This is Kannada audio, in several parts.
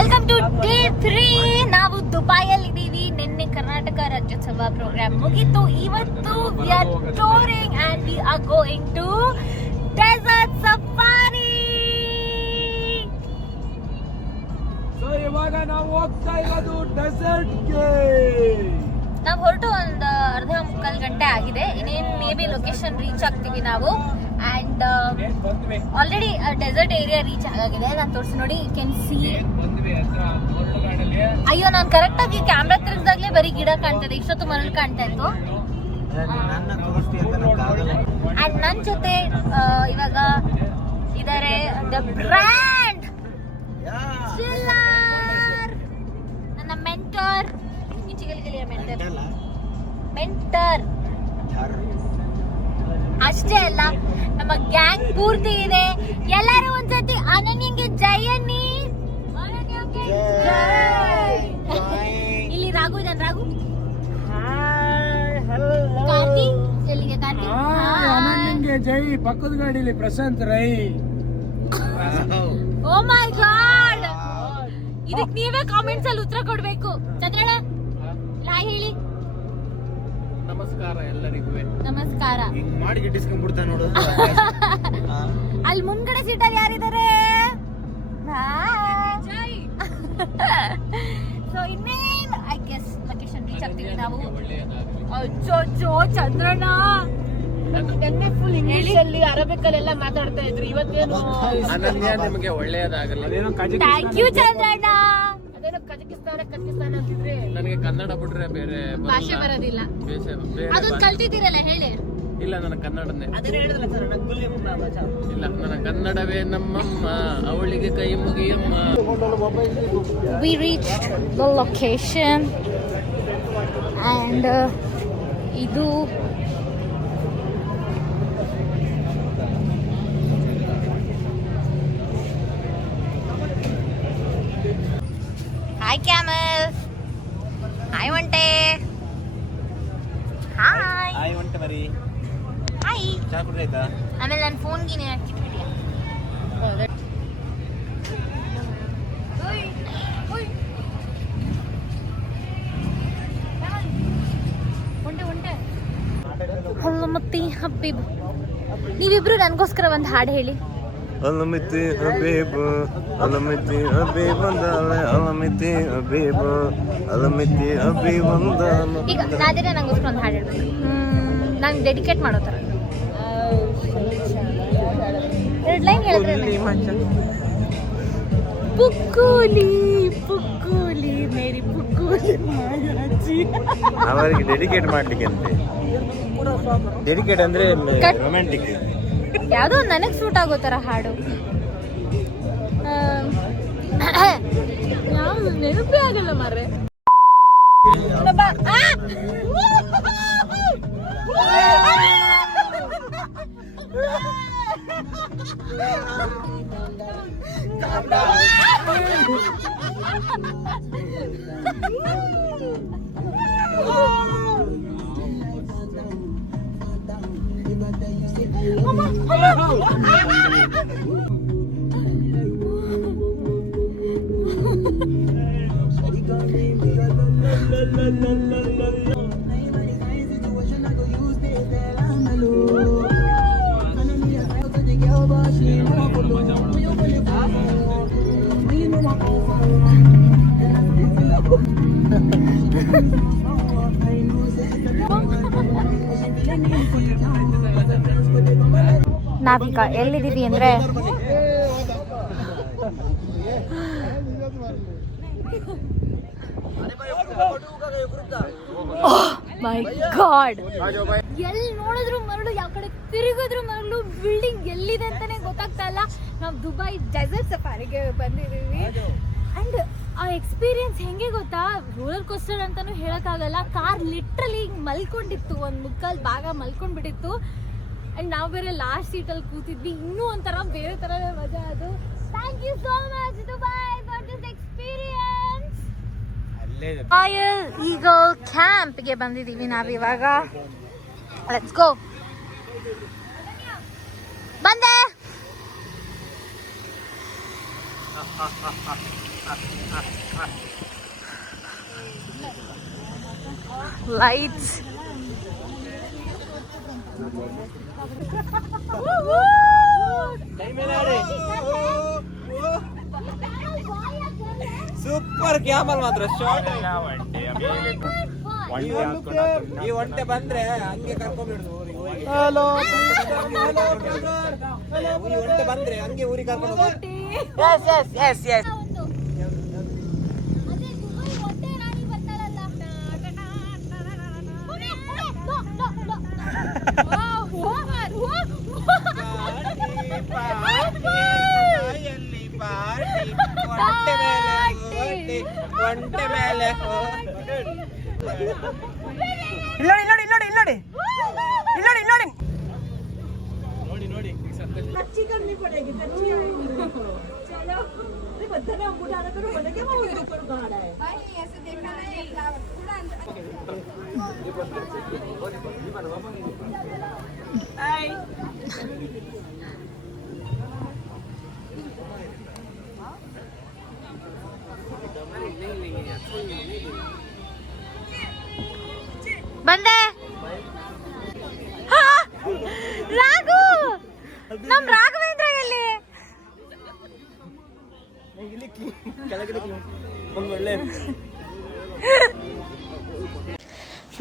Welcome to day 3. ನಾವು ದುಬೈಯಲ್ಲಿ ಇದ್ದೀವಿ. ನಿನ್ನೆ ಕರ್ನಾಟಕ ರಾಜ್ಯೋತ್ಸವ ಪ್ರೋಗ್ರಾಮ್ ಮುಗಿತು. ಇವತ್ತು we are touring and we are going to desert safari. So ಇವಾಗ ನಾವು ಹೋಗ್ತಾ ಇರೋದು ಡೆಸರ್ಟ್ಗೆ. ನಾವು ಹೊರಟು ಒಂದು ಅರ್ಧ ಮುಕ್ಕಾಲು ಗಂಟೆ ಆಗಿದೆ. ಇನ್ನೇನು ಮೇ ಬಿ ಲೊಕೇಶನ್ ರೀಚ್ ಆಗ್ತೀವಿ ನಾವು. And already desert area reach ಆಗಿದೆ. ನಾನು ತೋರಿಸಿ ನೋಡಿ, ಯು ಕ್ಯಾನ್ ಸಿ. ಅಯ್ಯೋ, ನಾನು ಕರೆಕ್ಟ್ ಆಗಿ ಕ್ಯಾಮ್ರಾ ತಿರುಗಿದಾಗ್ಲೇ ಬರೀ ಗಿಡ ಕಾಣ್ತದೆ. ಇಷ್ಟೊತ್ತು ಮರಳು ಕಾಣ್ತಾ ಇತ್ತು. ಅಂಡ್ ನನ್ನ ಜೊತೆ ಇವಾಗ ಇದಾರೆ ದ ಬ್ರ್ಯಾಂಡ್ ಚಿಲ್ಲರ್, ನನ್ನ ಮೆಂಟರ್. ಮೆಂಟರ್ ಅಷ್ಟೇ ಅಲ್ಲ, ನಮ್ಮ ಗ್ಯಾಂಗ್ ಪೂರ್ತಿ ಇದೆ. ಎಲ್ಲರೂ ಒಂದ್ಸತಿ ಅನನ್ಯಂಗೆ ಜೈ ಅನ್ನಿ. ಇಲ್ಲಿ ರಾಘು ಇದ್ದಾನೆ. ರಾಘು, ಕಾರ್ತಿ ಎಲ್ಲಿಗೆ? ಕಾರ್ತಿ ಅನನ್ಯಂಗೆ ಜೈ. ಪಕ್ಕದ ಗಾಡಿಲಿ ಪ್ರಶಾಂತ್ ರೈ. ಓ ಮೈ ಗಾಡ್, ಇದಕ್ಕೆ ನೀವೇ ಕಾಮೆಂಟ್ಸ್ ಅಲ್ಲಿ ಉತ್ತರ ಕೊಡ್ಬೇಕು. ಚಂದ್ರಣ್ಣ ಹಾಯ್ ಹೇಳಿ. ನಮಸ್ಕಾರ ಎಲ್ಲರಿಗೂ. ನಮಸ್ಕಾರ. ಹಿಂಗ್ ಮಾಡಿ ಗಿಟ್ಟಿಸ್ಕೊಂಡ್ಬಿಡ್ತಾ ನೋಡು. ಅಲ್ಲಿ ಮುಂದ್ಗಡೆ ಸೀಟಲ್ಲಿ ಯಾರಿದ್ದಾರೆ? ಸೊ ಇನ್ನೇನು ಐ ಗೆಸ್ ಲೊಕೇಶನ್ ರೀಚ್ ಆಗ್ತೀವಿ ನಾವು. ಅಚ್ಚೋ ಚಂದ್ರಣ್ಣ ಫುಲ್ ಇಂಗ್ಲಿಷ್ ಅಲ್ಲಿ ಅರಬಿಕ್ ಅಲ್ಲೆಲ್ಲ ಮಾತಾಡ್ತಾ ಇದ್ರು. ಇವತ್ತೇನು ಅನನ್ಯ ನಿಮಗೆ ಒಳ್ಳೆಯದಾಗಲಿ. Thank you Chandranna. ಅದೇನೋ ಕಜಕಿಸ್ತಾನ ಅಂತಿದ್ರೆ ನನಗೆ ಕನ್ನಡ ಬಿಟ್ರೆ ಬೇರೆ ಭಾಷೆ ಬರೋದಿಲ್ಲ. ಅದೊಂದು ಕಲ್ತಿದ್ದೀರಲ್ಲ ಹೇಳಿ. ಇಲ್ಲ, ನನ್ನ ಕನ್ನಡನೇ. ಅದನ್ನ ಹೇಳಿದ್ರಲ್ಲ ಸರ್, ನನ್ನ ಕುಲ್ಲಿ ಇಲ್ಲ, ನನ್ನ ಕನ್ನಡವೇ ನಮ್ಮಮ್ಮ, ಅವಳಿಗೆ ಕೈ ಮುಗಿಯಮ್ಮ. We reached the location and ಇದು Hi Camel. Hi Vante. Hi. Hi ಒಂಟೆ ಮರಿ. Hi. ಚಾ ಕುಡಿದಾಯ್ತಾ? ಆಮೇಲೆ ನನ್ನ ಫೋನ್ ಗೀನೆ ಹಾಕಿಟ್ಬಿಡಿ. ಹಲೋ ಮತ್ತಿ ಹಬೀಬ್, ನೀವಿಬ್ರು ನನಗೋಸ್ಕರ ಒಂದು ಹಾಡು ಹೇಳಿ. ಅಲಮಿತಿ ಹಬೀಬ್, ಅಲಮಿತಿ ಹಬೀಬ್ ಅಂದಾಳೆ, ಅಲಮಿತಿ ಹಬೀಬ್, ಅಲಮಿತಿ ಹಬೀಬ್ ಅಂದಾಳೆ. ಈಗ ನಾದಿನ ನಂಗೋಸ್ಕರ ಒಂದು ಹಾಡು ಹೇಳ್ಬೇಕು. ನಾನು ಡೆಡಿಕೇಟ್ ಮಾಡೋ ಥರ 2 ಲೈನ್ ಹೇಳಿದ್ರೆ. ಪುಕ್ಕೂಲಿ ಪುಕ್ಕೂಲಿ ಮೇರಿ ಪುಕ್ಕೂಲಿ ಮಾಯಾಜಿ. ಅವರಿಗೆ ಡೆಡಿಕೇಟ್ ಮಾಡ್ಲಿಕ್ಕೆ ಅಂತೆ. ಡೆಡಿಕೇಟ್ ಅಂದ್ರೆ ರೊಮ್ಯಾಂಟಿಕ್. ಯಾವುದೋ ನನಗೆ ಸೂಟ್ ಆಗೋ ಥರ ಹಾಡು. ನೆನಪೇ ಆಗಲ್ಲ ಮಾರ್ರೆ. ನಾವೀಗ ಎಲ್ಲಿದ್ದೀವಿ ಅಂದ್ರೆ ಮೈ ಗಾಡ್, ಎಲ್ಲಿ ನೋಡಿದ್ರು ಮರಳು, ಯಾವ ಕಡೆ ತಿರುಗಿದ್ರು ಮರಳು. ಬಿಲ್ಡಿಂಗ್ ಎಲ್ಲಿದೆ ಅಂತಾನೆ ಗೊತ್ತಾಗ್ತಾ ಇಲ್ಲ. ನಾವು ದುಬೈ ಡೆಸರ್ಟ್ ಸಫಾರಿಗೆ ಬಂದಿದ್ದೀವಿ. ಅಂಡ್ ಆ ಎಕ್ಸ್ಪೀರಿಯನ್ಸ್ ಹೆಂಗೆ ಗೊತ್ತಾ, ರೋಲರ್ ಕೋಸ್ಟರ್ ಅಂತಾನು ಹೇಳಕ್ಕಾಗಲ್ಲ. ಕಾರ್ ಲಿಟ್ರಲಿ ಮಲ್ಕೊಂಡಿತ್ತು, ಒಂದು ಮುಕ್ಕಾಲ್ ಭಾಗ ಮಲ್ಕೊಂಡ್ಬಿಟ್ಟಿತ್ತು. ಅಂಡ್ ನಾವು ಬೇರೆ ಲಾಸ್ಟ್ ಸೀಟಲ್ಲಿ ಕೂತಿದ್ವಿ. ಇನ್ನೂ ಒಂಥರ ಬೇರೆ ಥರನೇ ಮಜಾ ಅದು. Thank you so much Dubai for this experience. Royal eagle ಕ್ಯಾಂಪ್ಗೆ ಬಂದಿದ್ದೀವಿ ನಾವಿವಾಗ. Let's go. ಬಂದೆ. ಲೈಟ್ಸ್ ಸೂಪರ್ ಕ್ಯಾಮಲ್ ಮಾತ್ರ ಶಾರ್ಟ್. ಈ ಒಂಟೆ ಬಂದ್ರೆ ಹಂಗೆ ಕರ್ಕೊಂಡ್ಬಿಡುದು ಊರಿಗೆ. ಈ ಒಂಟೆ ಬಂದ್ರೆ ಹಂಗೆ ಊರಿಗೆ ಕರ್ಕೊಂಡು ಒಂಟೆ ಮೇಲೆ ನೋಡಿ ನೋಡಿ कच्ची करनी पड़ेगी कच्ची चलो बच्चे अंगूठा करो बोले कि वो ऊपर गाड़ा है भाई ऐसे देखना है फ्लावर पूरा हाय ಬಂದೆ. ರಾಘು, ನಮ್ ರಾಘವೇಂದ್ರ ಎಲ್ಲಿ?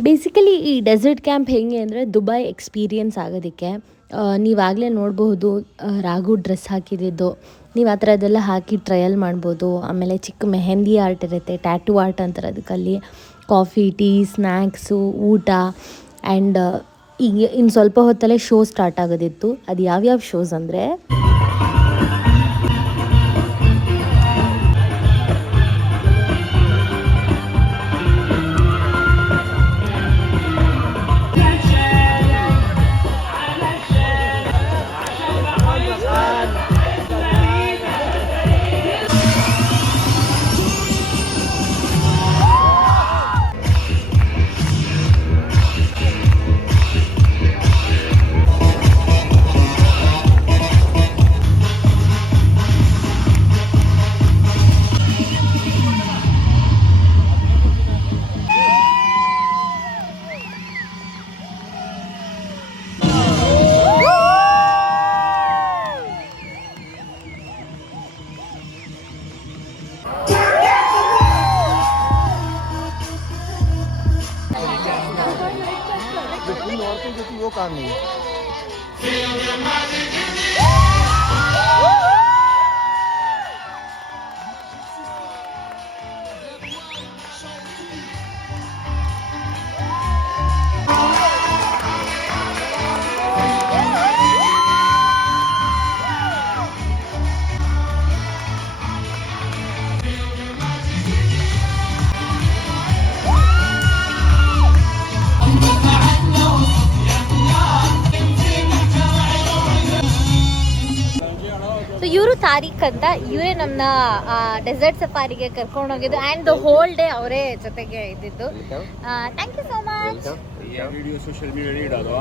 ಬೇಸಿಕಲಿ ಈ ಡೆಸರ್ಟ್ ಕ್ಯಾಂಪ್ ಹೆಂಗೆ ಅಂದರೆ ದುಬೈ ಎಕ್ಸ್ಪೀರಿಯನ್ಸ್ ಆಗೋದಕ್ಕೆ ನೀವಾಗಲೇ ನೋಡಬಹುದು ರಾಘು ಡ್ರೆಸ್ ಹಾಕಿದ್ದು. ನೀವು ಆ ಥರದ್ದೆಲ್ಲ ಹಾಕಿ ಟ್ರಯಲ್ ಮಾಡ್ಬೋದು. ಆಮೇಲೆ ಚಿಕ್ಕ ಮೆಹಂದಿ ಆರ್ಟ್ ಇರುತ್ತೆ, ಟ್ಯಾಟೂ ಆರ್ಟ್ ಅಂತಾರೆ ಅದಕ್ಕಲ್ಲಿ. ಕಾಫಿ, ಟೀ, ಸ್ನ್ಯಾಕ್ಸು, ಊಟ ಆ್ಯಂಡ್ ಈಗ ಇನ್ನು ಸ್ವಲ್ಪ ಹೊತ್ತಲ್ಲೇ ಶೋ ಸ್ಟಾರ್ಟ್ ಆಗೋದಿತ್ತು. ಅದು ಯಾವ್ಯಾವ ಶೋಸ್ ಅಂದರೆ वो काम नहीं है. ಇವರು ತಾರೀಖ್ ಅಂತ, ಇವರೇ ನಮ್ಮನ್ನ ಡೆಸರ್ಟ್ ಸಫಾರಿಗೆ ಕರ್ಕೊಂಡು ಹೋಗಿದ್ದು ಆ್ಯಂಡ್ ದ ಹೋಲ್ ಡೇ ಅವರೇ ಜೊತೆಗೆ ಇದ್ದಿದ್ದು. Thank you so much. Video social media नहीं डालो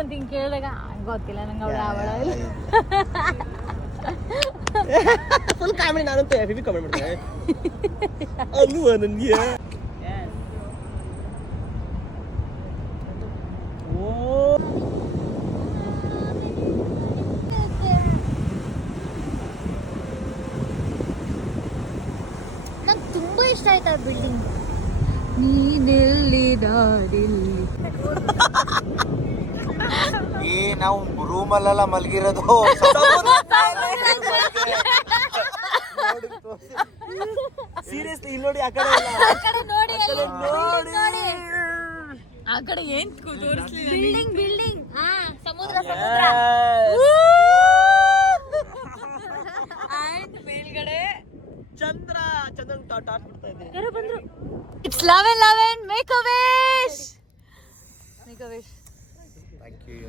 ಅಂತ ಹಿಂಗೆ ಕೇಳಿದಾಗ ಗೊತ್ತಿಲ್ಲ ನಂಗೆ ಅವಳ ಅವಳ ಫುಲ್ ಕಾಮಿಡಿ. ನಾನಂತೂ ಹೆವಿ ಕಾಮಿಡಿ ಮಾಡ್ತೇನೆ ಅಲ್ವಾ ನನಗೆ. ನಂಗೆ ತುಂಬ ಇಷ್ಟ ಆಯ್ತು ಆ ಬಿಲ್ಡಿಂಗ್. ನೀನೆಲ್ಲಿದಾರಿಲ್ಲಿ ನಾವು ರೂಮಲ್ಲೆಲ್ಲ ಮಲಗಿರೋದು ಸೀರಿಯಸ್ಲಿ ಇಲ್ಲಿ ನೋಡಿ. ಆ ಕಡೆ ನೋಡಿ ನೋಡಿ ಆ ಕಡೆ ಏನ್ ಬಿಲ್ಡಿಂಗ್ ಬಿಲ್ಡಿಂಗ್ ಸಮುದ್ರ ಸಮುದ್ರ ಆ್ಯಂಡ್ ಮೇಲ್ಗಡೆ ಚಂದ್ರ ಚಂದ್ರನ್ ಟಾಟ್ ಬಿಡ್ತಾ ಇದೆ. ಯಾರೋ ಬಂದ್ರು. It's 11 make a wish. Make a wish. Thank you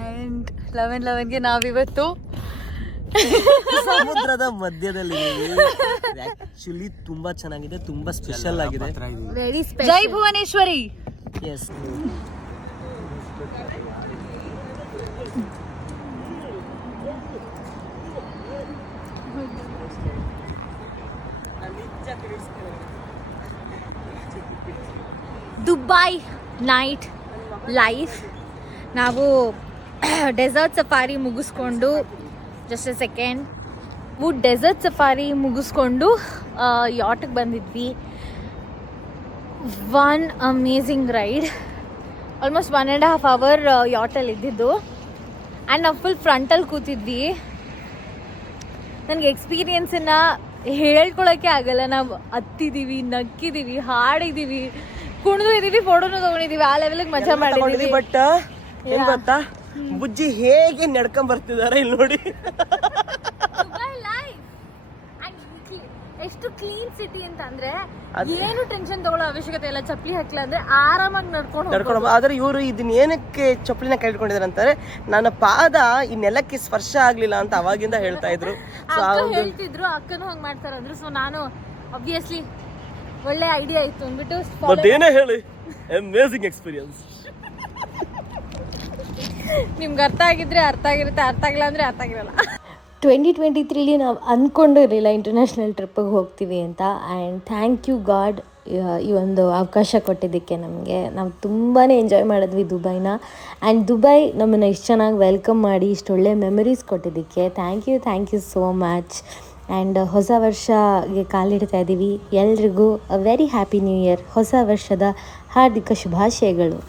and 11ಗೆ ನಾವಿವತ್ತು ಸಮುದ್ರದ ಮಧ್ಯದಲ್ಲಿ ಆಕ್ಚುಲಿ ತುಂಬಾ ಚೆನ್ನಾಗಿದೆ, ತುಂಬಾ ಸ್ಪೆಷಲ್ ಆಗಿದೆ. Very special. ಜೈ Bhuvaneshwari. Yes Dubai night life. ನಾವು ಡೆಸರ್ಟ್ ಸಫಾರಿ ಮುಗಿಸ್ಕೊಂಡು just a second desert safari ಮುಗಿಸ್ಕೊಂಡು ಯಾಟಿಗೆ ಬಂದಿದ್ವಿ. One amazing ride. Almost 1.5 hour ಯಾಟಲ್ಲಿ ಇದ್ದಿದ್ದು. ಆ್ಯಂಡ್ ನಾವು ಫುಲ್ ಫ್ರಂಟಲ್ಲಿ ಕೂತಿದ್ವಿ. ನನಗೆ ಎಕ್ಸ್ಪೀರಿಯನ್ಸನ್ನು ಹೇಳ್ಕೊಳಕ್ಕೆ ಆಗಲ್ಲ. ನಾವು ಹತ್ತಿದ್ದೀವಿ, ನಕ್ಕಿದ್ದೀವಿ, ಹಾಡಿದ್ದೀವಿ, ಕುಣಿದು ಇದ್ದೀವಿ, ಫೋಟೋನು ತೊಗೊಂಡಿದ್ದೀವಿ. ಆ ಲೆವೆಲ್ಗೆ ಮಜಾ ಮಾಡಿದ್ದೀವಿ. ಬಟ್ ಏನ್ ಗೊತ್ತಾ, ಬುಜ್ಜಿ ಹೇಗೆ ನಡ್ಕೊಂಡ್ ಬರ್ತಿದಾರೆ ಇಲ್ಲಿ ನೋಡಿ. ಎಷ್ಟು ಕ್ಲೀನ್ ಸಿಟಿ ಅಂತ ಅಂದ್ರೆ ಏನು ಟೆನ್ಷನ್ ತಗೊಳ್ಳೋ ಅವಶ್ಯಕತೆ ಇಲ್ಲ. ಚಪ್ಪಲಿ ಹಾಕ್ಲ ಅಂದ್ರೆ ಆರಾಮಾಗಿ ನಡ್ಕೊಂಡು. ಆದ್ರೆ ಇವರು ಇದನ್ನ ಏನಕ್ಕೆ ಚಪ್ಪಲಿನ ಕೈಕೊಂಡಿದ್ದಾರೆ ಅಂತಾರೆ, ನನ್ನ ಪಾದ ಈ ನೆಲಕ್ಕೆ ಸ್ಪರ್ಶ ಆಗ್ಲಿಲ್ಲ ಅಂತ ಅವಾಗಿಂದ ಹೇಳ್ತಾ ಇದ್ರು. ಹೇಳ್ತಿದ್ರು, ಅಕ್ಕನೂ ಹಂಗ್ ಮಾಡ್ತಾರಂದ್ರು. ಸೊ ನಾನು ಆಬ್ವಿಯಸ್ಲಿ ಒಳ್ಳೆ ಐಡಿಯಾ ಇತ್ತು ಅಂದ್ಬಿಟ್ಟು ಮತ್ತೇನೇ ಹೇಳಿ, ಅಮೇಜಿಂಗ್ ಎಕ್ಸ್ಪೀರಿಯನ್ಸ್. ನಿಮ್ಗೆ ಅರ್ಥ ಆಗಿದ್ರೆ ಅರ್ಥ ಆಗಿರುತ್ತೆ, ಅರ್ಥ ಆಗಿಲ್ಲ ಅಂದ್ರೆ ಅರ್ಥ ಆಗಿರಲ್ಲ. 2023 ನಾವು ಅಂದ್ಕೊಂಡಿರಲಿಲ್ಲ ಇಂಟರ್ನ್ಯಾಷನಲ್ ಟ್ರಿಪ್ಪಿಗೆ ಹೋಗ್ತೀವಿ ಅಂತ. ಆ್ಯಂಡ್ ಥ್ಯಾಂಕ್ ಯು ಗಾಡ್ ಈ ಒಂದು ಅವಕಾಶ ಕೊಟ್ಟಿದ್ದಕ್ಕೆ ನಮಗೆ. ನಾವು ತುಂಬಾ ಎಂಜಾಯ್ ಮಾಡಿದ್ವಿ ದುಬೈನ. ಆ್ಯಂಡ್ ದುಬೈ ನಮ್ಮನ್ನು ಇಷ್ಟು ಚೆನ್ನಾಗಿ ವೆಲ್ಕಮ್ ಮಾಡಿ ಇಷ್ಟೊಳ್ಳೆ ಮೆಮರೀಸ್ ಕೊಟ್ಟಿದ್ದಕ್ಕೆ thank you so much. And ಹೊಸ ವರ್ಷಗೆ ಕಾಲಿಡ್ತಾ ಇದ್ದೀವಿ. ಎಲ್ರಿಗೂ a very happy new year. ಹೊಸ ವರ್ಷದ ಹಾರ್ದಿಕ ಶುಭಾಶಯಗಳು.